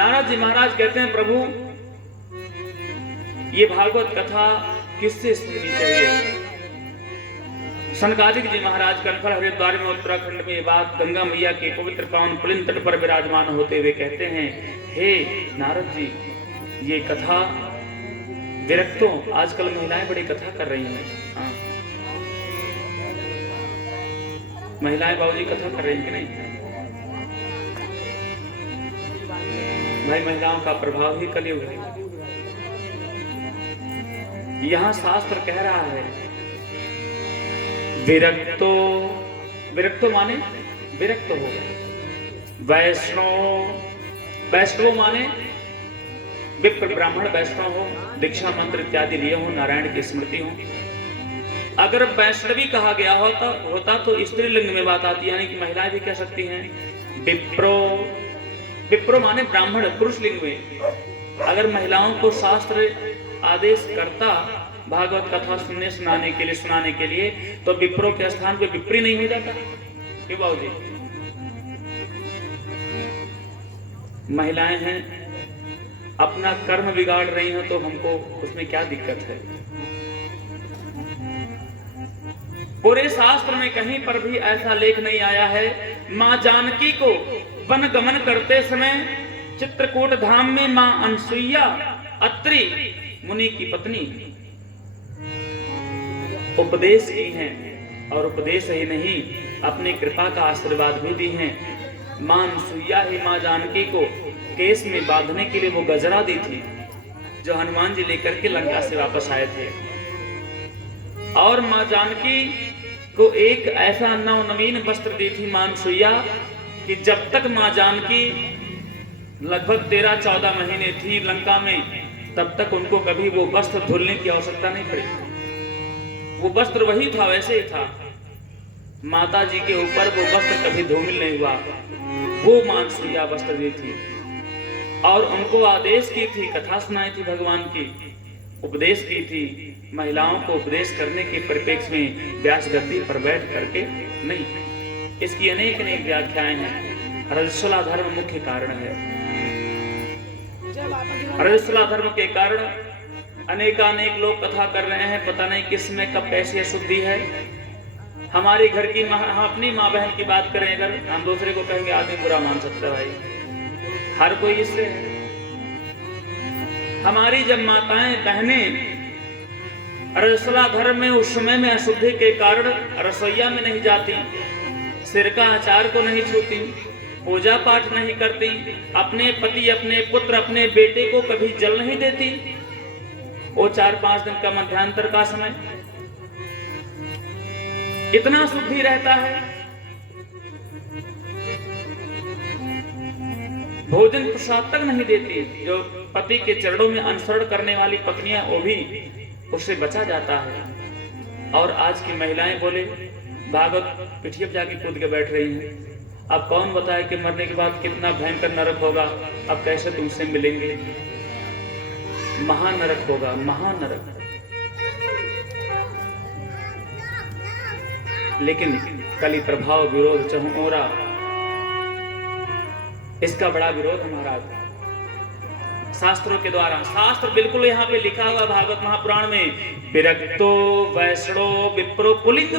नारद जी महाराज कहते हैं प्रभु ये भागवत कथा किससे सुननी चाहिए। सनकादिक जी महाराज कनफल हरिद्वार में उत्तराखंड में बात गंगा मैया के पवित्र पावन पुलिन तट पर विराजमान होते हुए कहते हैं, हे नारद जी ये कथा विरक्तों, आजकल महिलाएं बड़ी कथा कर रही हैं। महिलाएं बाबूजी कथा कर रही हैं कि नहीं भाई? महिलाओं का प्रभाव ही कलयुग है। यहां शास्त्र कह रहा है विरक्तो, विरक्तो माने विरक्त हो। वैष्णव, वैष्णव माने विप्र ब्राह्मण वैष्णव हो, दीक्षा मंत्र इत्यादि लिए हो, नारायण की स्मृति हो। अगर वैष्णवी कहा गया होता तो स्त्रीलिंग में बात आती, यानी कि महिलाएं भी कह सकती हैं। विप्रो, विप्रो माने ब्राह्मण पुरुष लिंग में। अगर महिलाओं को शास्त्र आदेश करता भागवत कथा सुनाने के लिए तो विप्रो के स्थान पे विप्री नहीं हो जाता क्यों बाबूजी? महिलाएं हैं, अपना कर्म बिगाड़ रही हैं तो हमको उसमें क्या दिक्कत है? पूरे शास्त्र में कहीं पर भी ऐसा लेख नहीं आया है। मां जानकी को वन गमन करते समय चित्रकूट धाम में मां अनसुईया अत्रि मुनि की पत्नी उपदेश की हैं, और उपदेश ही नहीं अपनी कृपा का आशीर्वाद भी दी हैं। मां अनसुईया ही मां जानकी को केस में बांधने के लिए वो गजरा दी थी जो हनुमान जी लेकर के लंका से वापस आए थे। और मां जानकी को एक ऐसा नवनवीन वस्त्र दी थी मां अनसुईया कि जब तक मां जानकी लगभग 13-14 महीने थी लंका में, तब तक उनको कभी वो वस्त्र धुलने की आवश्यकता नहीं पड़ी। वो वस्त्र वही था, वैसे ही था। माता जी के ऊपर वो वस्त्र कभी धूमिल नहीं हुआ। वो मां अनसुईया वस्त्र दी थी और उनको आदेश की थी, कथा सुनाई थी भगवान की, उपदेश की थी। महिलाओं को उपदेश करने के परिप्रेक्ष्य में व्यास गद्दी पर बैठ करके नहीं। इसकी अनेक अनेक व्याख्याएं हैं। रजस्वला धर्म मुख्य कारण है। रजस्वला धर्म के कारण अनेकानेक लोग कथा कर रहे हैं, पता नहीं किसमें कब कैसी अशुद्धि है। हमारे घर की हम अपनी माँ बहन की बात करें, अगर हम दूसरे को कहेंगे आदमी बुरा मान सकता है भाई, हर कोई इससे है। हमारी जब माताएं बहनें रजस्वला धर्म में उस समय में अशुद्धि के कारण रसोईया में नहीं जाती, सिर का आचार को नहीं छूती, पूजा पाठ नहीं करती, अपने पति, अपने पुत्र, अपने बेटे को कभी जल नहीं देती। वो 4-5 दिन का मध्यांतर का समय इतना शुद्धि रहता है। भोजन प्रसाद तक नहीं देती। जो पति के चरणों में अनुसरण करने वाली पत्नियां, वो भी उससे बचा जाता है। और आज की महिलाएं बोले भागवत पिठिया पे जाके कूद के बैठ रही हैं। अब कौन बताए कि मरने के बाद कितना भयंकर नरक होगा, अब कैसे तुमसे मिलेंगे? महानरक होगा, महानरक। लेकिन कली प्रभाव विरोध चहुओरा, इसका बड़ा विरोध हमारा शास्त्रों के द्वारा। शास्त्र बिल्कुल यहाँ पे लिखा हुआ भागवत महापुराण में, विरक्तो वैष्णो विप्रो पुलिंग